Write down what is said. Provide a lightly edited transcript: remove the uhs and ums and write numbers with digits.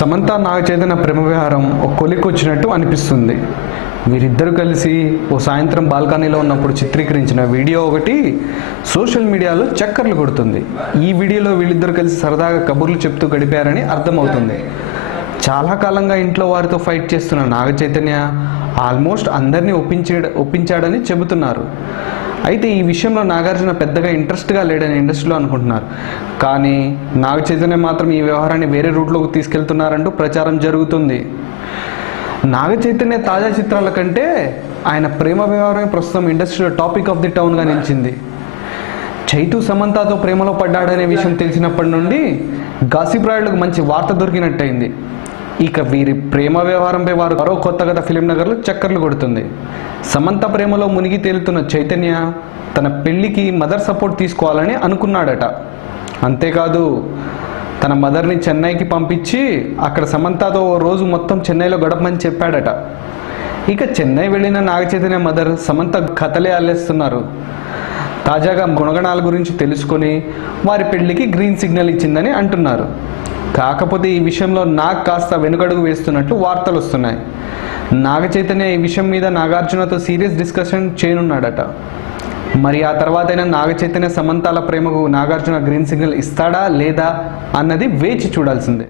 సమంత నాగ చైతన్య ప్రేమ వ్యవహారం ఒక కొలిక్కొచ్చినట్టు అనిపిస్తుంది. వీరిద్దరూ కలిసి ఓ సాయంత్రం బాల్కనీలో ఉన్నప్పుడు చిత్రీకరించిన వీడియో ఒకటి సోషల్ మీడియాలో చక్కర్లు కొడుతుంది. ఈ వీడియోలో వీళ్ళిద్దరూ కలిసి సరదాగా కబుర్లు చెప్తూ గడిపారని అర్థమవుతుంది. చాలా కాలంగా ఇంట్లో వారితో ఫైట్ చేస్తున్న నాగ చైతన్య ఆల్మోస్ట్ అందరినీ ఒప్పించాడని చెబుతున్నారు. అయితే ఈ విషయంలో నాగార్జున పెద్దగా ఇంట్రెస్ట్గా లేడని ఇండస్ట్రీలో అనుకుంటున్నారు. కానీ నాగ చైతన్య మాత్రం ఈ వ్యవహారాన్ని వేరే రూట్లోకి తీసుకెళ్తున్నారంటూ ప్రచారం జరుగుతుంది. నాగ చైతన్య తాజా చిత్రాల కంటే ఆయన ప్రేమ వ్యవహారమే ప్రస్తుతం ఇండస్ట్రీలో టాపిక్ ఆఫ్ ది టౌన్గా నిలిచింది. చైతు సమంతతో ప్రేమలో పడ్డాడనే విషయం తెలిసినప్పటి నుండి గాసిప్ రాయుడులకు మంచి వార్త దొరికినట్టయింది. ఇక వీరి ప్రేమ వ్యవహారంపై వారు మరో కొత్త కథ ఫిలిం నగర్లో చక్కర్లు కొడుతుంది. సమంత ప్రేమలో మునిగి తేలుతున్న చైతన్య తన పెళ్లికి మదర్ సపోర్ట్ తీసుకోవాలని అనుకున్నాడట. అంతేకాదు తన మదర్ని చెన్నైకి పంపించి అక్కడ సమంతతో ఓ రోజు మొత్తం చెన్నైలో గడపమని చెప్పాడట. ఇక చెన్నై వెళ్ళిన నాగ చైతన్య మదర్ సమంత కథలే అల్లేస్తున్నారు. తాజాగా గుణగణాల గురించి తెలుసుకొని వారి పెళ్లికి గ్రీన్ సిగ్నల్ ఇచ్చిందని అంటున్నారు. కాకపోతే ఈ విషయంలో నాగ్ కాస్త వెనుకడుగు వేస్తున్నట్లు వార్తలు వస్తున్నాయి. నాగ చైతన్య ఈ విషయం మీద నాగార్జునతో సీరియస్ డిస్కషన్ చేయనున్నాడట. మరి ఆ తర్వాతైనా నాగ చైతన్య సమంతాల ప్రేమకు నాగార్జున గ్రీన్ సిగ్నల్ ఇస్తాడా లేదా అన్నది వేచి చూడాల్సిందే.